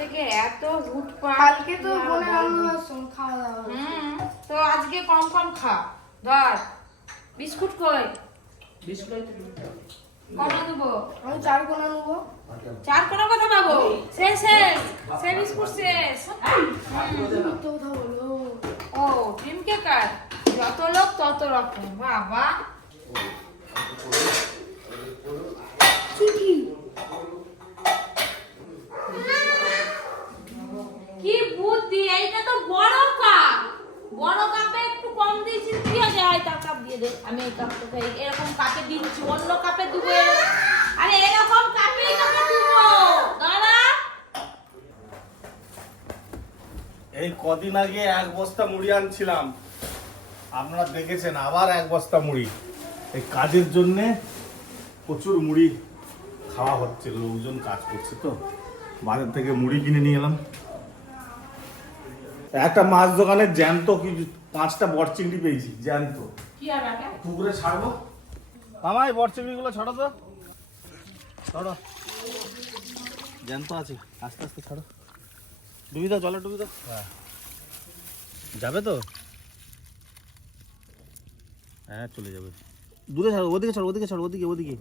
থেকে এত হুটপাট কালকে তো। অন্নপ্রাশন খাওয়া দাওয়া হুম তো আজকে কম কম খা। ধর বিস্কুট কই? বিস্কুট কটা দেবো আমি চার কোনা নেব। চার কোটা কথা পাবো শেষ শেষ সে বিস্কুট শেষ। মিথ্যে কথা বলো ও ডিম কেকার যত লোক তত রকম বাবা। কি বুদ্ধি এইটা তো বড় কাপ বড় কাপে একটু কম দিয়েছি কি আছে হয় এই কদিন আগে এক বস্তা মুড়ি আনছিলাম। আপনারা দেখেছেন আবার এক বস্তা মুড়ি। এই কাজের জন্যে প্রচুর মুড়ি খাওয়া হচ্ছে, লোকজন কাজ করছে তো। বাজার থেকে মুড়ি কিনে নিয়ে এলাম। একটা মাছ দোকানে জ্যান্ত কি পাঁচটা বট চিংড়ি পেয়েছি, জ্যান্ত। পুকুরে ছাড়বো? মামা এই বট ছাড়ো তো। ছাড়ো। জ্যান্ত আছে। আস্তে আস্তে ছাড়ো। ডুবি দাও জলে ডুবি দাও। হ্যাঁ। যাবে তো? হ্যাঁ চলে যাবে। দূরে ছাড়ো ওদিকে ছাড়ো ওদিকে ছাড়ো ওদিকে ওদিকে।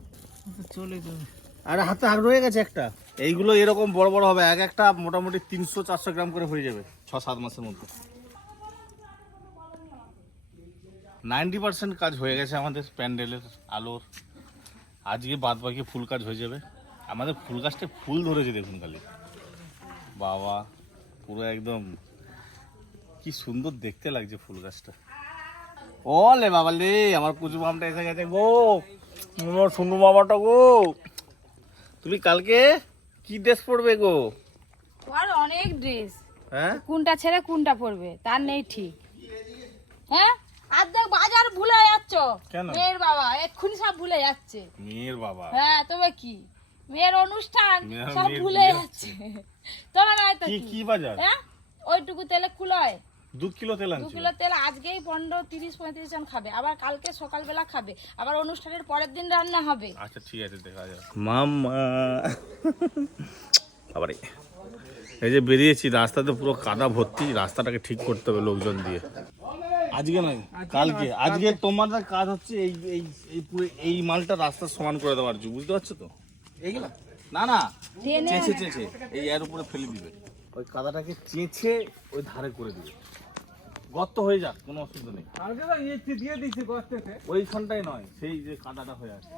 চলে যাবে। আরে হাতে হাত রয়ে গেছে একটা। এইগুলো এরকম বড় বড় হবে এক একটা মোটামুটি তিনশো চারশো গ্রাম করে হয়ে যাবে ছ সাত মাসের মধ্যে। নাইনটি পার্সেন্ট কাজ হয়ে গেছে আমাদের প্যান্ডেলের আলোর। আজকে বাদ বাকি ফুল কাজ হয়ে যাবে। আমাদের ফুল গাছটা ফুল ধরেছে দেখুন খালি। বাবা পুরো একদম কি সুন্দর দেখতে লাগছে ফুল গাছটা। ও লে বাবা লে আমার কুচু মামটা এসে গেছে গো। আমার সুন্দর বাবাটা গো। তুমি কালকে কি ড্রেস পরবে গো? আর অনেক ড্রেস। হ্যাঁ? কোনটা ছেড়ে কোনটা পড়বে তার নেই ঠিক। হ্যাঁ? ভুলে যাচ্ছ। কেন? মেয়ের বাবা এক্ষুনি সব ভুলে যাচ্ছে। মেয়ের বাবা? হ্যাঁ তবে কি? মেয়ের অনুষ্ঠান সব ভুলে যাচ্ছে। তোমার নয়তো কি কি? বাজার? হ্যাঁ? ওইটুকু তেলে কুলয় দু কিলো তেল দু কিলো তেল আজকেই পনেরো তিরিশ পঁয়ত্রিশ জন খাবে। আবার কালকে সকালবেলা খাবে। আবার অনুষ্ঠানের পরের দিন রান্না হবে। আচ্ছা ঠিক আছে দেখা যাবে মামা আবারে এই যে বেরিয়েছি রাস্তাতে পুরো কাদা ভর্তি। রাস্তাটাকে ঠিক করতে হবে লোকজন দিয়ে। আজকে নয় কালকে। আজকে তোমাদের কাজ হচ্ছে এই এই এই পুরো এই মালটা রাস্তা সমান করে দেওয়ার জন্য বুঝতে পারছ তো? এইগুলা? না না। চেঁচে চেঁচে। এই এর উপরে ফেলে দিবে। ওই কাদাটাকে চেঁচে ওই ধারে করে দিবে। গর্ত হয়ে যাক কোনো অসুবিধা নেই। ওইখানটাই নয় সেই যে কাদাটা হয়ে আছে।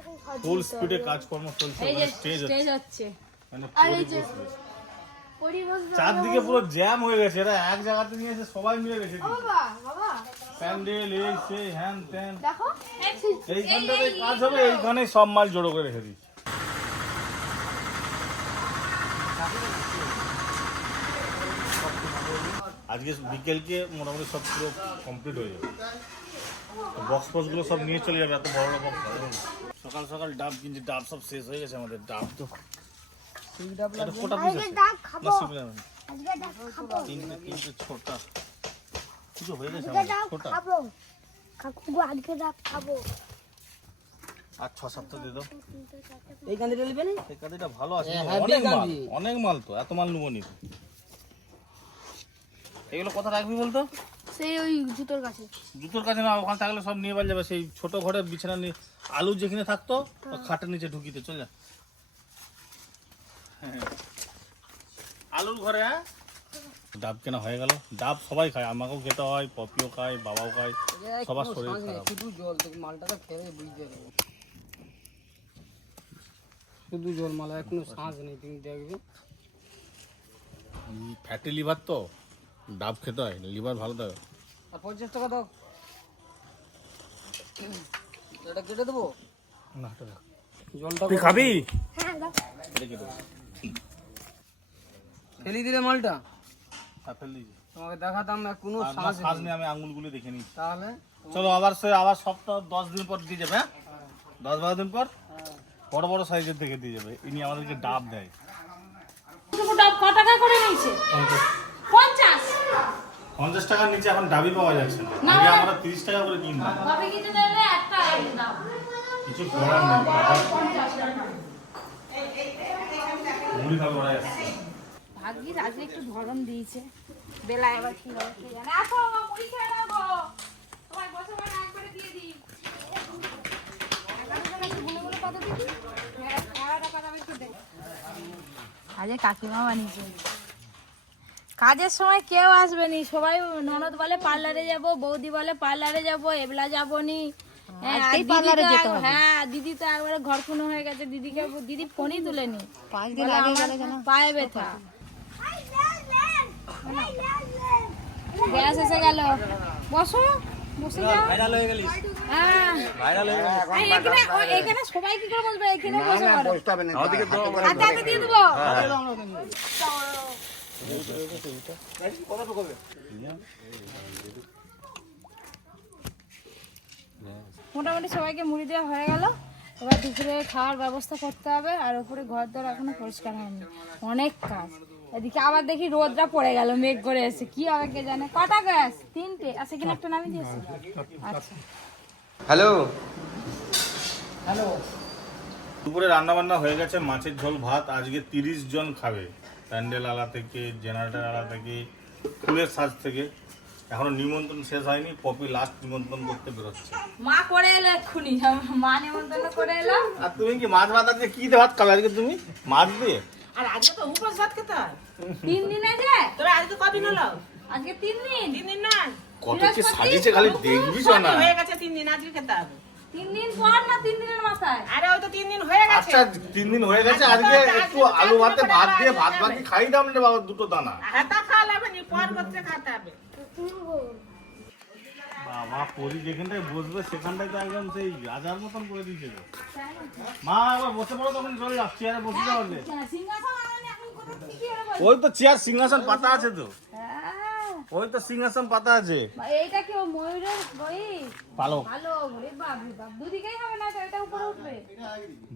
ফুল স্পিডে কাজকর্ম চলছে এই যে স্টেজ স্টেজ হচ্ছে। মানে আর এই যে চারদিকে পুরো জ্যাম হয়ে গেছে এরা এক জায়গাতে নিয়ে এসে সবাই মিলে গেছে বাবা বাবা। প্যান্ডেল এই সেই হ্যান ত্যান। দেখো। এইখানটাতে কাজ হবে এইখানে সব মাল জড়ো করে রেখে দিচ্ছে। আজকে বিকেলকে মোটামুটি সব পুরো কমপ্লিট হয়ে যাবে। বক্স ফক্সগুলো সব নিয়ে চলে যাবে এত বড় বড় বক্স সকাল সকাল ডাব কিনছি ডাব সব শেষ হয়ে গেছে আমাদের ডাব তো। কটা পিস আছে? না তিনটে তিনটে ছোটা। কিছু হয়ে গেছে ছোটা খাব। কাকু আজকে ডাক খাব। আর ছ সাতটা দিয়ে দাও। এই গান্ধীটা নেবেন এই কাদিটা ভালো আছে হ্যাঁ, অনেক মাল অনেক মাল তো এত মাল নেব নি এগুলো কথা রাখবি বলতো? সেই ওই জুতোর কাছে। জুতোর কাছে না ওখানে থাকলে সব নিয়ে যাবে সেই ছোট ঘরে বিছানা নিয়ে আলু যেখানে থাকতো ওই খাটের নিচে ঢুকিতে চল যা। হ্যাঁ। আলুর ঘরে হ্যাঁ? ডাব কেনা হয়ে গেল। ডাব সবাই খায় আমাকেও খেতে হয় পপিও খায় বাবাও খায় সবার শরীর খারাপ। শুধু জল দেখি মালটাকে খেলে বুঝতে শুধু জল মালা কোনো শ্বাস নেই তুমি দেখবে। ফ্যাটি লিভার তো ডাব খেতে হয় লিভার ভালো থাকে আর পঞ্চাশ টাকা দাও। এটা কেটে দেবো? না জলটা তুই খাবি? হ্যাঁ দাও ফেলি দিলে মালটা। তোমাকে দেখাতাম না কোনো শ্বাস শ্বাস নেই। আমি আঙুলগুলি দেখে নিই তাহলে চলো আবার সে আবার সপ্তাহ দশ দিন পর দিয়ে যাবে হ্যাঁ? দশ বারো দিন পর? বড় বড় সাইজের দেখে দিয়ে যাবে। ইনি আমাদেরকে ডাব দেয়। ডাব ক টাকা করে নিয়েছে? পঞ্চাশ। পঞ্চাশ? টাকার নিচে এখন ডাবই পাওয়া যাচ্ছে না। না, আগে আমরা তিরিশ টাকা করে কিনতাম। কিনতে একটা দাও। কিছু করার নেই। মুড়ি খাবে ওরা যাচ্ছে আজকে আজকে একটু ধরন দিয়েছে। বেলা এবার কি হবে কি জানে? আসো মুড়ি খেয়ে নাও তোমার বসে বসে একবারে দিয়ে দিই। আজকে কাকিমা বানিয়েছে। কাজের সময় কেউ আসবে নি। সবাই ননদ বলে পার্লারে যাব বৌদি বলে পার্লারে যাব এবলা যাব নি। হ্যাঁ, দিদি তো এক- হ্যাঁ দিদি তো একবারে ঘর কোনো হয়ে গেছে। দিদিকে দিদি ফোনই তুলেনি। পায়ে ব্যথা। গ্যাস এসে গেল। বসো বসে যাও। হ্যাঁ এখানে সবাই কি করে বসবে? এখানে বসে করো হাতে হাতে দিয়ে দেবো। মোটামুটি সবাইকে মুড়ি দেওয়া হয়ে গেল। এবার দুপুরে খাওয়ার ব্যবস্থা করতে হবে আর উপরে ঘর দর এখনও পরিষ্কার হয়নি। অনেক কাজ। এদিকে আবার দেখি রোদটা পড়ে গেল মেঘ করে এসে। কি হবে কে জানে? কটা গ্যাস? তিনটে। আচ্ছা কিনা একটা নামিয়ে দিয়েছে? আচ্ছা। হ্যালো। দুপুরে রান্না বান্না হয়ে গেছে মাছের ঝোল ভাত। আজকে তিরিশ জন খাবে। প্যান্ডেল আলা থেকে জেনারেটর আলা থেকে ফুলের সাজ থেকে। এখনও নিমন্ত্রণ শেষ হয়নি পপি লাস্ট নিমন্ত্রণ করতে বেরোচ্ছে। মা করে এলো এক্ষুনি। মা নিমন্ত্রণ করে এলো। আর তুমি কি মাছ ভাত আজকে কি ভাত খাবে? আজকে তুমি মাছ দিয়ে? আর আজকে তো উপোস ভাত খেতে হয়। তিন দিনে তবে আজকে কদিন হলো? আজকে তিন দিন। তিন দিন নয়। কত কি সাজিয়েছে খালি দেখবি তো না হয়ে গেছে তিন দিন আজকে খেতে হবে। তিন দিন পর না তিন দিনের মাথায়? আরে ওই তো তিন দিন হয়ে গেছে। আচ্ছা তিন দিন হয়ে গেছে আজকে একটু আলু ভাতে ভাত দিয়ে ভাত ভাত খাই দাম রে বাবা দুটো দানা। হাতা খাওয়া লাগবে নি পর করতে খাতে হবে। বাবা পরি যেখানটায় বসবে সেখানটায় তো একদম সেই রাজার মতন করে দিয়েছে তো। মা বসে পড়ো তখন চলে চেয়ারে বসে ওই তো চেয়ার সিংহাসন পাতা আছে তো। ওই তো সিংহাসন পাতা আছে। বা এইটা কি ময়ূরের বই? পালো ভালো ওরে বাপ রে বাপ। দুদিকেই হবে না তো? এটা উপরে উঠবে?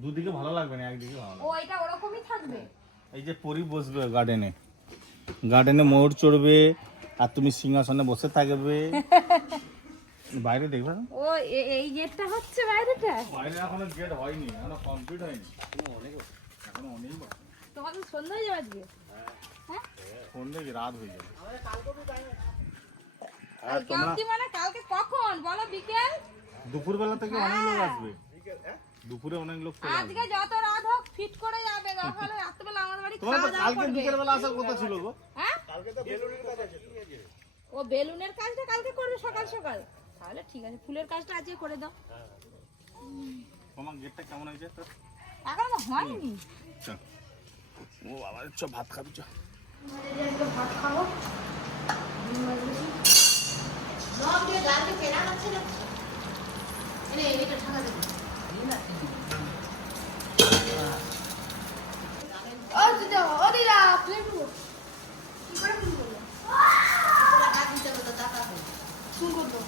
দুদিকে ভালো লাগবে না একদিকে ভালো ও এটা ওরকমই থাকবে? এই যে পরি বসবে গার্ডেনে গার্ডেনে ময়ূর চড়বে আর তুমি সিংহাসনে বসে থাকবে। বাইরে দেখবে ও এ- এই গেটটা হচ্ছে বাইরেটা? বাইরে এখনও গেট হয়নি এখনও কমপ্লিট হয়নি। এখনও অনেক বাকি। তোমাদের সন্ধ্যা হয়ে যাবে আজকে। হ্যাঁ? সন্ধ্যে রাত হয়ে যাবে। আর কালকে তোমরা মানে কালকে কখন? বলো বিকেল? দুপুর বেলা থেকে অনেক লোক আসবে। দুপুরে অনেক লোক চলে আজকে যত রাত হোক ফিট করে যাবে। দরকার হলে রাত্রেবেলা আমাদের বাড়ি খাওয়া দাওয়া কালকে করবে। বিকেল বেলা আসার কথা ছিল গো। হ্যাঁ? ও বেলুনের কাজটা কালকে করবে সকাল সকাল। তাহলে ঠিক আছে ফুলের কাজটা আজকে করে দাও। তোমার গেটটা কেমন হয়েছে তোর? এখনও তো হয়নি। চ। ও বাবা চ ভাত খাবি চ। ভাত খাব ও দিদা ও দিদা প্লেট কি করে ফোন করল ফোন করতো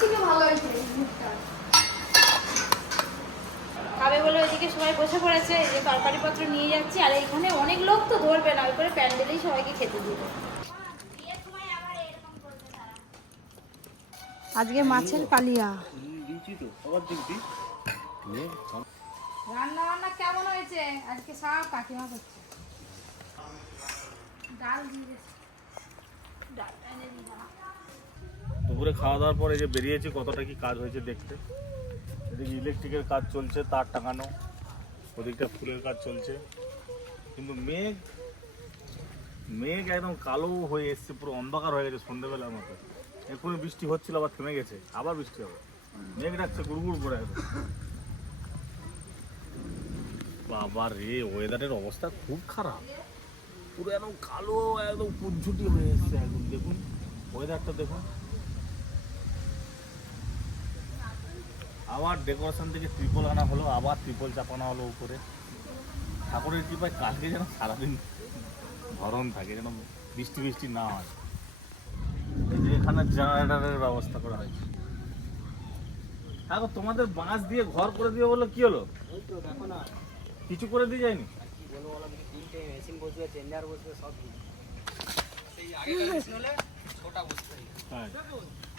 থেকে ভালো হয়েছে খাবে বলে ওইদিকে সবাই বসে পড়েছে এই যে তরকারি পত্র নিয়ে যাচ্ছি আর এখানে অনেক লোক তো ধরবে না ওই করে প্যান্ডেলেই সবাইকে খেতে দিবে। আজকে মাছের কালিয়া রান্না বান্না কেমন হয়েছে? আজকে সব কাকিমা করছে ডাল দিয়ে দিয়েছে। ডালটা এনে দিই দাঁড়া। দুপুরে খাওয়া দাওয়ার পরে যে বেরিয়েছি, কতটা কি কাজ হয়েছে দেখতে। এদিকে ইলেকট্রিকের কাজ চলছে, তার টাঙানো, ওদিকটা ফুলের কাজ চলছে। কিন্তু মেঘ মেঘ একদম কালো হয়ে এসছে, পুরো অন্ধকার হয়ে গেছে সন্ধ্যেবেলার মতো। এক্ষুনি বৃষ্টি হচ্ছিল, আবার থেমে গেছে, আবার বৃষ্টি হবে। মেঘ ডাকছে, গুড়গুড় করে বাবা রে ওয়েদারের অবস্থা খুব খারাপ। পুরো একদম কালো একদম কুজ্ঝুটি হয়ে এসছে একদম দেখুন। ওয়েদারটা দেখুন। আবার ডেকোরেশন থেকে ত্রিপল আনা হলো আবার ত্রিপল চাপানো হলো উপরে। ঠাকুরের কৃপায় কালকে যেন সারাদিন গরম থাকে যেন বৃষ্টি বৃষ্টি না হয়। এই যে এখানে জেনারেটরের ব্যবস্থা করা হয়েছে। এখন তোমাদের বাঁশ দিয়ে ঘর করে দিয়ে বলল কি হলো? কিছু করে দিয়ে যায়নি? হ্যাঁ।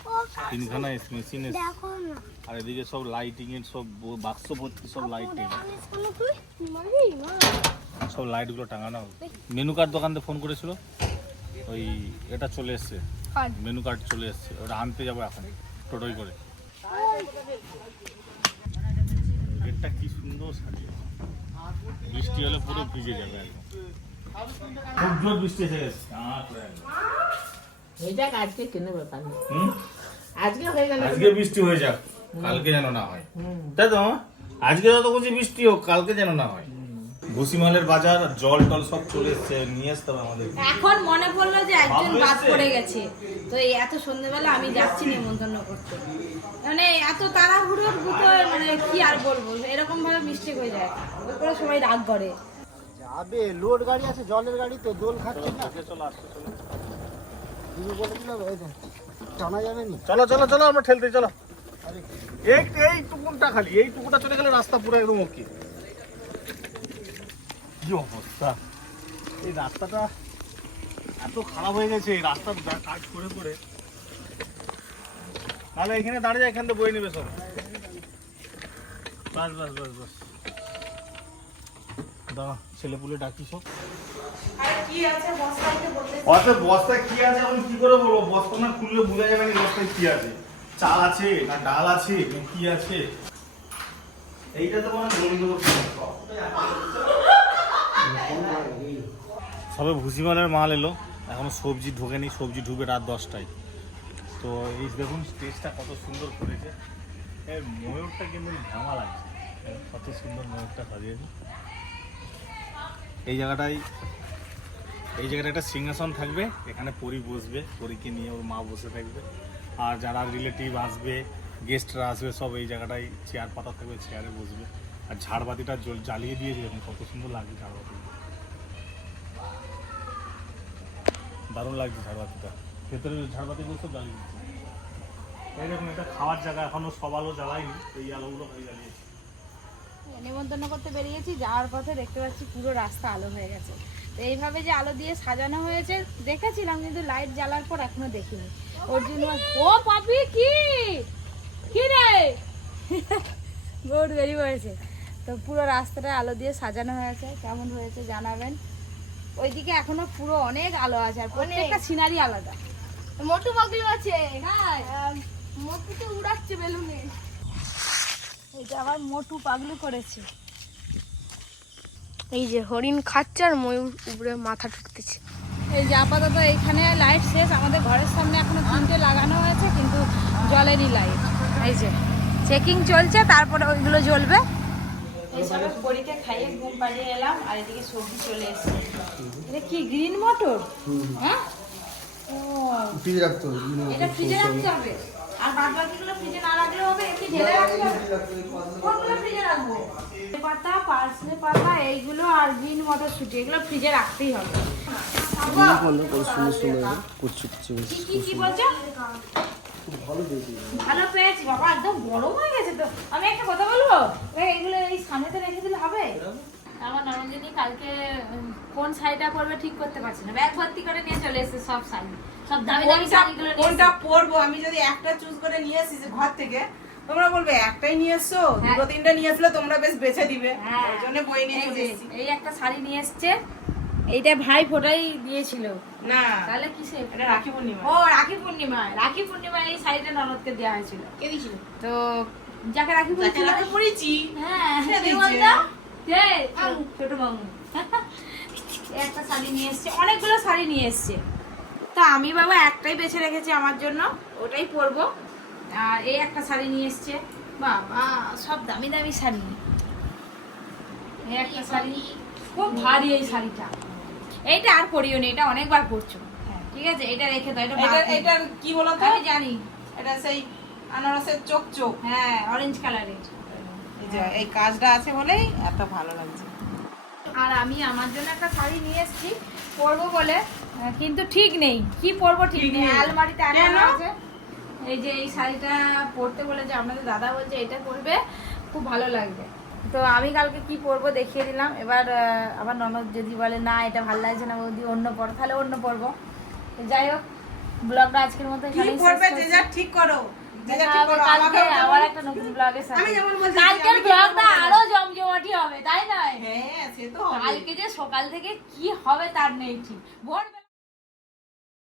ও তিনখানা মেশিন এসছে। দেখো না। আর এদিকে সব লাইটিং এর সব বাক্স ভর্তি সব লাইটিং সব লাইটগুলো টাঙানো মেনু কার্ড দোকানতে ফোন করেছিল? ওই এটা চলে এসছে। মেনু কার্ড চলে এসছে। ওটা আনতে যাব এখন টোটোই করে। গেটটা কি সুন্দর সাজিয়েছে। বৃষ্টি হলে পুরো ভিজে যাবে খুব জোর বৃষ্টি এসে গেছে। আহ, পুরো একদম। এই যাক আজকে কেন ব্যাপার আজকে হয়ে গেল। আজকে বৃষ্টি হয়ে যাক কালকে যেন না হয়। তাই তো আজকে যত বলছি বৃষ্টি হোক কালকে যেন না হয়। ভুসিমালের বাজার জল টল সব চলে এসছে নিয়ে আসতে হবে আমাদের। এখন মনে পড়ল যে একজন বাদ পড়ে গেছে। তো এই এত সন্ধ্যেবেলা আমি যাচ্ছি নেমন্তন্ন করতে। মানে এত তাড়াহুড়োর ভিতরে মানে কি আর বলব? এরকম ভাবে মিস্টেক হয়ে যায়। ওই করে সবাই রাগ করে। যাবে লোড গাড়ি আছে জলের গাড়ি তো দোল খাচ্ছে না। চলো আসতে চলো। দিদি বলেছিল টানা যাবে নি। চলো চলো চলো আমরা ঠেলতে চলো। এই এই টুকুনটা খালি এই টুকুটা চলে গেলে রাস্তা পুরো একদম ওকে। কি অবস্থা? এই রাস্তাটা এত খারাপ হয়ে গেছে এই রাস্তার কাজ করে করে। তাহলে এখানে দাঁড়িয়ে এখান থেকে বয়ে নেবে সব। বাস বাস বাস বাস। দাঁড়া ছেলে পুলে ডাকি সব। বস্তায় কি আছে এখন কি করে বলব? বস্তা না খুললে বোঝা যাবে না বস্তায় কি আছে। চাল আছে না ডাল আছে কি আছে। এইটা তো মানে সবে ভুসিমালের মাল এলো। এখনও সবজি ঢোকেনি, সবজি ঢুকে রাত দশটায়। তো এই দেখুন, স্টেজটা কত সুন্দর করেছে। এই ময়ূরটা কিন্তু ঝামা লাগছে। কত সুন্দর ময়ূরটা সাজিয়েছে। এই জায়গাটায়, এই জায়গাটা একটা সিংহাসন থাকবে। এখানে পরি বসবে, পরীকে নিয়ে ওর মা বসে থাকবে। আর যারা রিলেটিভ আসবে গেস্টরা আসবে, সব এই জায়গাটায় চেয়ার পাতা থাকবে চেয়ারে বসবে। আর ঝাড়বাতিটা জ্বালিয়ে দিয়েছে কত সুন্দর লাগছে ঝাড়বাতি। দারুণ লাগছে ঝাড়বাতিটা। ভেতরে ঝাড়বাতিগুলো সব জ্বালিয়ে দিচ্ছে। এই দেখুন, এটা খাওয়ার জায়গা, এখনও সব আলো জ্বালায়নি, এই আলোগুলো হয়ে জ্বালিয়েছে। নেমন্তন্ন করতে বেরিয়েছি, যাওয়ার পথে দেখতে পাচ্ছি পুরো রাস্তা আলো হয়ে গেছে। তো এইভাবে যে আলো দিয়ে সাজানো হয়েছে, দেখেছিলাম, কিন্তু লাইট জ্বালার পর এখনও দেখিনি। ওর জন্য ও পাপি, কি? কি রে? গুড বেরিয়ে পড়েছে তো পুরো রাস্তাটা আলো দিয়ে সাজানো হয়েছে, কেমন হয়েছে জানাবেন। ওইদিকে এখনও পুরো অনেক আলো আছে আর প্রত্যেকটা সিনারি আলাদা। মোটু পাগলু আছে। হ্যাঁ মোটু তো উড়াচ্ছে বেলুনে। এটা আবার মোটু পাগলু করেছে। এই যে হরিণ খাচ্ছে আর ময়ূর উপরে মাথা ঠুকতেছে। এই যে আপাতত এখানে লাইট শেষ আমাদের ঘরের সামনে এখনও তিনটে লাগানো হয়েছে কিন্তু জলেরই লাইট এই যে চেকিং চলছে তারপরে ওইগুলো জ্বলবে। এইসবে বড়িতে খাইয়ে ঘুম পাড়িয়ে এলাম আর এদিকে সবজি চলে এসেছে। এটা কি গ্রিন মটর? হ্যাঁ? ও। রাখতে হবে এটা ফ্রিজে রাখতে হবে? আর বাদ বাকিগুলো ফ্রিজে না হবে এমনি ঢেলে রাখতে হবে। কোনগুলো ফ্রিজে রাখব? পাতা পার্সলে পাতা এইগুলো আর গ্রিন মটরশুঁটি এগুলো ফ্রিজে রাখতেই হবে। কি বলছো? ভালো পেয়েছি বাবা একদম গরম হয়ে গেছে তো। আমি একটা কথা বলব? এগুলো এই সামনেতে রেখে দিলে হবে? আমার নরঞ্জনী কালকে কোন শাড়িটা পরবে ঠিক করতে পারছি না। ব্যাগ ভর্তি করে নিয়ে চলে এসেছে সব শাড়ি। সব দামি দামি শাড়িগুলো কোনটা পরবো? আমি যদি একটা চুজ করে নিয়ে আসি ঘর থেকে তোমরা বলবে একটাই নিয়ে এসছো? হ্যাঁ। দুটো তিনটা নিয়ে আসলে তোমরা বেশ বেছে দিবে। হ্যাঁ। ওই জন্য বই নিয়ে চলে এসেছি। এই একটা শাড়ি নিয়ে এসছে। এইটা ভাই ফোটাই দিয়েছিল। না তাহলে কিসে এটা রাখি পূর্ণিমা। ও রাখি পূর্ণিমা রাখি পূর্ণিমায় এই শাড়িটা ননদকে দেওয়া হয়েছিল। কে দিয়েছিল? তো যাকে রাখি পূর্ণিমা রাখি পড়েছি হ্যাঁ? ছোট মামু। একটা শাড়ি নিয়ে এসছে অনেকগুলো শাড়ি নিয়ে এসছে। তা আমি বাবা একটাই বেছে রেখেছি আমার জন্য ওটাই পরবো। আর এই একটা শাড়ি নিয়ে এসছে। বাবা সব দামি দামি শাড়ি। এই একটা শাড়ি খুব ভারী এই শাড়িটা। এইটা আর পরিও নি এটা অনেকবার পরছো হ্যাঁ ঠিক আছে এটা রেখে দাও এটা এটা কি বলতো? আমি জানি। এটা সেই আনারসের চোখ চোখ। হ্যাঁ অরেঞ্জ কালারের এই যে এই কাজটা আছে বলেই এত ভালো লাগছে। আর আমি আমার জন্য একটা শাড়ি নিয়ে এসেছি পরবো বলে কিন্তু ঠিক নেই। কি পরবো ঠিক নেই। আলমারিতে? আনানো আছে এই যে এই শাড়িটা পরতে বলেছে আপনাদের দাদা বলছে এটা পরবে খুব ভালো লাগবে। তো আমি কালকে কি পরবো দেখিয়ে দিলাম। এবার আমার ননদ যদি বলে না এটা ভালো লাগছে না বৌদি অন্য পর তাহলে অন্য পরবো। যাই হোক ব্লগটা আজকের মতো কি করবে যে যা ঠিক করো কালকে আবার একটা নতুন কালকের ব্লগটা? আরও জমজমাটি হবে তাই হ্যাঁ সে তো কালকে যে সকাল থেকে কি হবে তার নেই ঠিক।